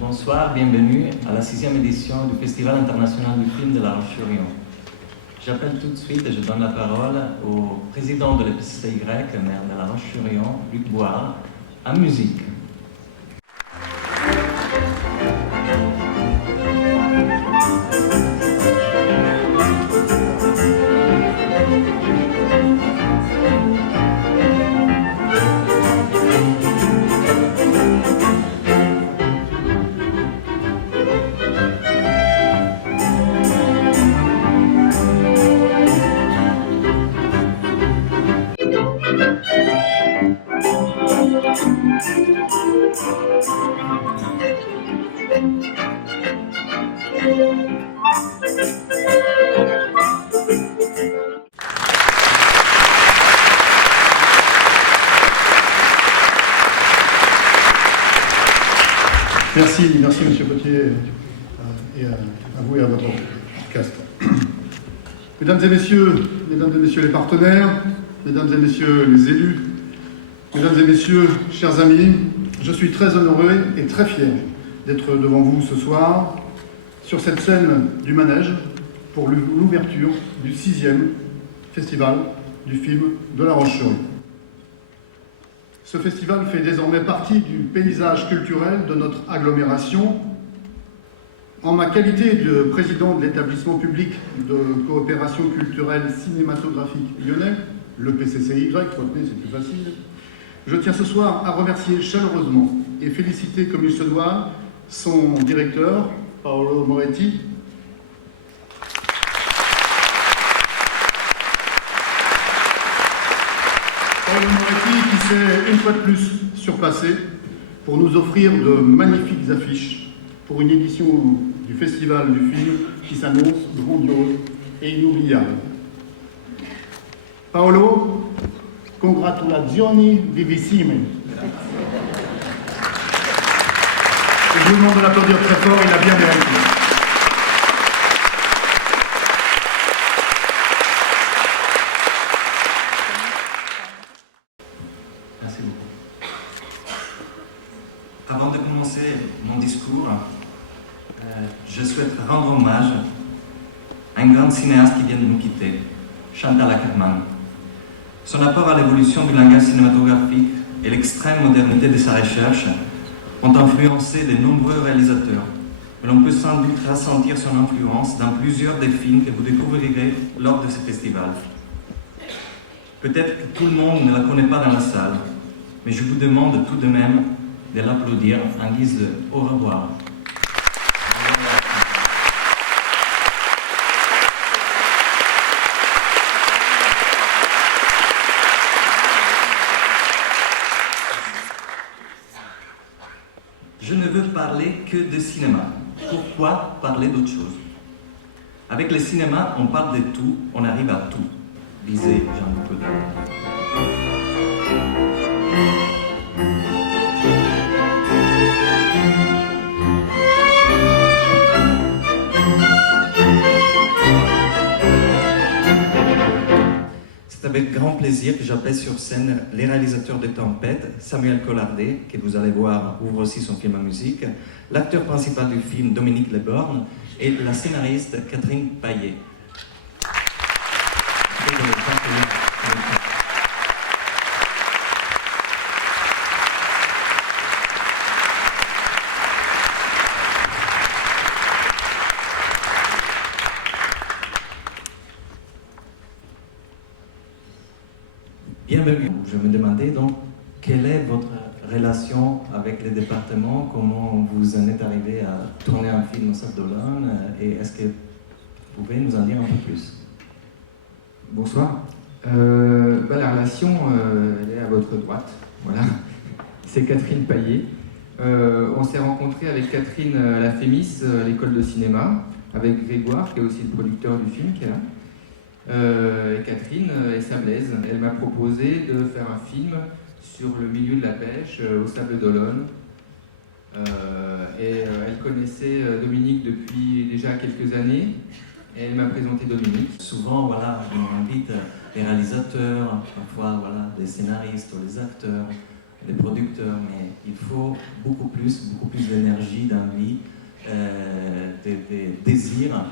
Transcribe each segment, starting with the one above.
Bonsoir, bienvenue à la 6e édition du Festival international du film de La Roche-sur-Yon. J'appelle tout de suite et je donne la parole au président de l'EPCCY, maire de La Roche-sur-Yon, Luc Boire, en musique. Merci Monsieur Potier et à vous et à votre orchestre. Mesdames et messieurs les partenaires, mesdames et messieurs les élus, mesdames et messieurs, chers amis, je suis très honoré et très fier d'être devant vous ce soir sur cette scène du Manège pour l'ouverture du 6e Festival du film de La Roche-sur-Yon. Ce festival fait désormais partie du paysage culturel de notre agglomération. En ma qualité de président de l'établissement public de coopération culturelle cinématographique lyonnais, le PCCY, retenez, c'est plus facile, je tiens ce soir à remercier chaleureusement et féliciter comme il se doit son directeur, Paolo Moretti, qui s'est une fois de plus surpassé pour nous offrir de magnifiques affiches pour une édition du Festival du film qui s'annonce grandiose et inoubliable. Paolo, congratulazioni vivissime. Et je vous demande de l'applaudir très fort, il a bien mérité. Merci beaucoup. Avant de commencer mon discours, je souhaite rendre hommage à un grand cinéaste qui vient de nous quitter, Chantal Akerman. Son apport à l'évolution du langage cinématographique et l'extrême modernité de sa recherche ont influencé de nombreux réalisateurs. Et l'on peut sans doute ressentir son influence dans plusieurs des films que vous découvrirez lors de ce festival. Peut-être que tout le monde ne la connaît pas dans la salle, mais je vous demande tout de même de l'applaudir en guise de au revoir. Je ne veux parler que de cinéma. Pourquoi parler d'autre chose? Avec le cinéma, on parle de tout, on arrive à tout, disait Jean-Luc Godard. C'est avec grand plaisir que j'appelle sur scène les réalisateurs de Tempête, Samuel Collardet, que vous allez voir ouvre aussi son film en musique, l'acteur principal du film, Dominique Leborgne, et la scénariste Catherine Paillet. Bienvenue. Je me demandais donc quelle est votre relation avec les départements, comment vous en êtes arrivé à tourner un film au Sable d'Olonne et est-ce que vous pouvez nous en dire un peu plus? Bonsoir. La relation, elle est à votre droite. Voilà. C'est Catherine Paillet. On s'est rencontrés avec Catherine à la Fémis, à l'école de cinéma, avec Grégoire, qui est aussi le producteur du film, qui est là. Et Catherine est sablaise. Elle m'a proposé de faire un film sur le milieu de la pêche au Sable d'Olonne. Elle connaissait Dominique depuis déjà quelques années. Et elle m'a présenté Dominique. Souvent, voilà, on invite les réalisateurs, parfois voilà, les scénaristes, les acteurs, les producteurs, mais il faut beaucoup plus d'énergie, d'envie, de désir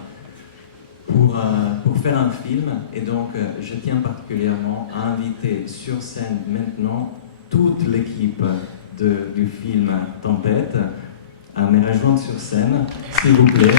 pour faire un film. Et donc, je tiens particulièrement à inviter sur scène maintenant toute l'équipe du film Tempête à me rejoindre sur scène, s'il vous plaît.